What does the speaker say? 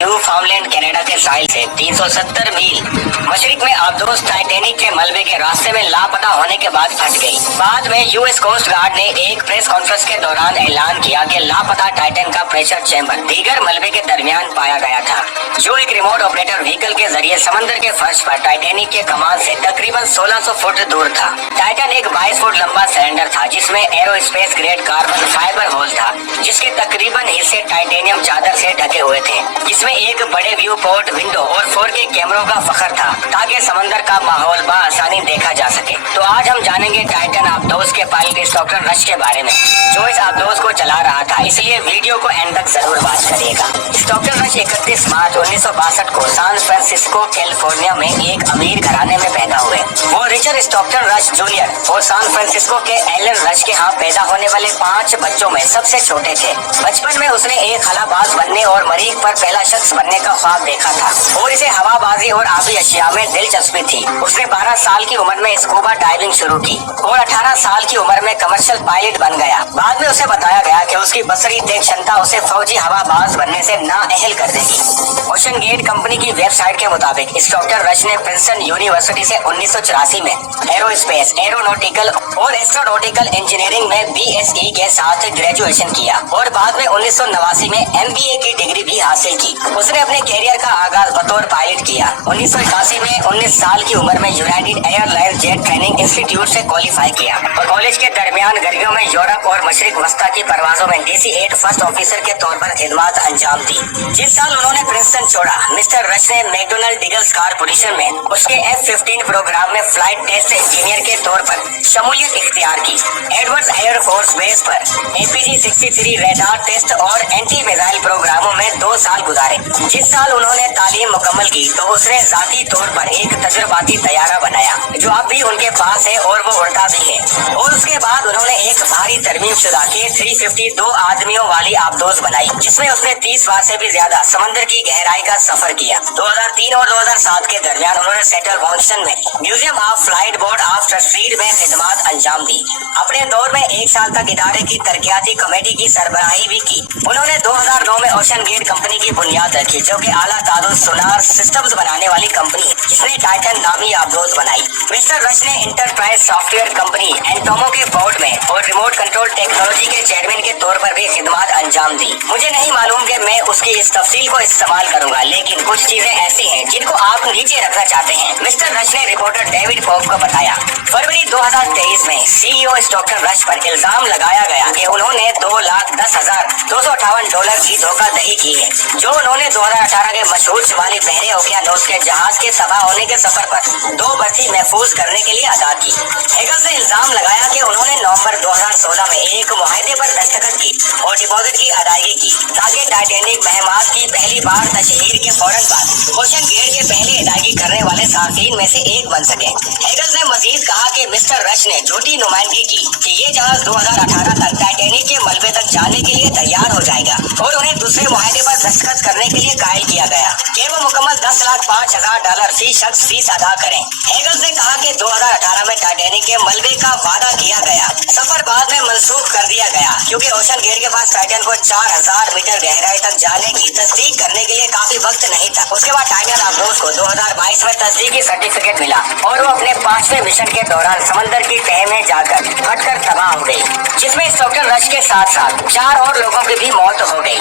New फाउंडलैंड Canada के साहिल से 370 मील मशरिक में आबदोस टाइटैनिक के मलबे के रास्ते में लापता होने के बाद फंस गई। बाद में यूएस कोस्ट गार्ड ने एक प्रेस कॉन्फ्रेंस के दौरान ऐलान किया कि लापता टाइटन का प्रेशर चैम्बर दीगर मलबे के दरमियान पाया गया था, जो एक रिमोट ऑपरेटर व्हीकल के जरिए समंदर के फर्श पर टाइटैनिक के कमान से तकरीबन 1600 फुट दूर था। टाइटन एक 22 फुट लंबा सिलेंडर था जिसमें aerospace grade carbon fibre hole था, जिसके तकरीबन हिस्से टाइटेनियम चादर से ढके हुए थे, जिसमें एक बड़े व्यू पोर्ट, विंडो और 4K कैमरों का फखर था ताकि समंदर का माहौल बआसानी देखा जा सके। तो आज हम जानेंगे टाइटन आबदोस के पायलट डॉक्टर रश के बारे में, जो इस आबदोस को चला रहा था, इसलिए वीडियो को एंड तक जरूर वॉच करिएगा। डॉक्टर रश 31 मार्च 1962 को सैन फ्रांसिस्को कैलिफोर्निया में एक अमीर घराने में पैदा हुए। वो रिचर्ड स्टॉकटन रश जूनियर और सैन फ्रांसिस्को के एलन रश के यहाँ पैदा होने वाले 5 बच्चों में सबसे छोटे थे। बचपन में उसने एक खलाबाज बनने और मरीख पर पहला शख्स बनने का ख्वाब देखा था और इसे हवाबाजी और आबी अशिया में दिलचस्पी थी। उसने 12 साल की उम्र में स्कूबा डाइविंग शुरू की और 18 साल की उम्र में कमर्शियल पायलट बन गया। बाद में उसे बताया गया कि उसकी बसरी देख क्षमता उसे फौजी हवाबाज बनने से नाअहल कर देगी। ओशन गेट कंपनी की वेबसाइट के मुताबिक डॉक्टर रश ने प्रिंसटन यूनिवर्सिटी से 1984 में एरोस्पेस, एरोनॉटिकल और एस्ट्रोनॉटिकल इंजीनियरिंग में BSc के साथ ग्रेजुएशन किया और बाद में 1989 में MBA की डिग्री भी हासिल की। उसने अपने कैरियर का आगाज बतौर पायलट किया। 1981 में 19 साल की उम्र में United airlines jet training institute से क्वालिफाई किया और कॉलेज के दरमियान गर्मियों में यूरोप और मशरिक वस्ता की परवाजों में DC-8 फर्स्ट ऑफिसर के तौर पर खिदमत अंजाम दी। जिस साल उन्होंने प्रिंसटन छोड़ा, मिस्टर रश ने मैकडोनल्ड डिगल्स कारपोरेशन में उसके F-15 प्रोग्राम में फ्लाइट टेस्ट इंजीनियर के तौर पर शमूलियत इख्तियार की। एडवर्ड्स एयर फोर्स बेस पर APG-63 रेडार टेस्ट और एंटी मिसाइल प्रोग्रामों में 2 साल गुजारे। जिस साल उन्होंने तालीम मुकम्मल की तो उसने जाती तौर पर एक तजुर्बाती तैयारा बनाया जो अब भी उनके पास है और वो उड़ता भी है। और उसके बाद उन्होंने एक भारी तरमीम शुदा K-350 2 आदमियों वाली आबदोस बनाई, जिसमें उसने 30 बार से भी ज्यादा समंदर की गहराई का सफर किया। 2003 और 2007 के दरमियान उन्होंने सेटल वॉशिंगटन में museum of flight board of trustees में खिदमत अंजाम दी। अपने दौर में 1 साल तक इदारे की तरक्याती कमेटी की सरबराही भी की। उन्होंने 2009 में ओशन गेट कंपनी की बुनियाद रखी, जो कि आला तारुफ सोनार सिस्टम्स बनाने वाली कंपनी है, जिसने टाइटन नामी आबदोस बनाई। मिस्टर रश ने इंटरप्राइज सॉफ्टवेयर कंपनी एंटोमो के बोर्ड में और रिमोट कंट्रोल टेक्नोलॉजी के चेयरमैन के तौर पर भी खिदमत अंजाम दी। मुझे नहीं मालूम कि मैं उसकी इस तफसील को इस्तेमाल करूंगा, लेकिन कुछ चीजें ऐसी हैं जिनको आप नीचे रखना चाहते हैं। मिस्टर रश ने रिपोर्टर डेविड पोप को बताया, फरवरी 2023 में CEO डॉक्टर रश पर इल्जाम लगाया गया कि उन्होंने $2,10,258 की धोखाधड़ी की है, जो उन्होंने 2018 के मशहूर शुमाली बहरे ओकियानोस के जहाज के तबाह होने के सफर पर 2 बरसी महफूज करने के लिए अदा की। हेगल से इल्जाम लगाया कि उन्होंने नवंबर 2016 में एक मुआहदे पर दस्तखत की और डिपॉजिट की अदायगी की ताकि टाइटैनिक महमाद की पहली बार तशहीर के फौरन बाद ओशन गेट के पहले अदायगी करने वाले सार्फिन में से एक बन सके। हेगल ने मजीद कहा कि मिस्टर रश ने झूठी नुमाइंदगी की कि ये जहाज 2018 तक टाइटैनिक के मलबे तक जाने के लिए तैयार हो जाएगा और उन्हें दूसरे मुआहदे पर दस्तखत करने के लिए कायल किया गया कि वो मुकम्मल $10,05,000 फी शख्स फीस अदा करें। हेगल ने कहा कि 2018 में टाइटैनिक के मलबे का वादा किया गया सफर बाद में मंसूख कर दिया गया क्योंकि ओशन गेट के पास टाइटन को 4000 मीटर गहराई तक जाने की तस्दीक करने के लिए काफी वक्त नहीं था। उसके बाद टाइटन आबदोस को 2022 में तस्दीकी सर्टिफिकेट मिला और वो अपने 5वें मिशन के दौरान समंदर की तह में जाकर फटकर तबाह हो गई, जिसमें डॉक्टर रश के साथ साथ 4 और लोगों की भी मौत हो गई।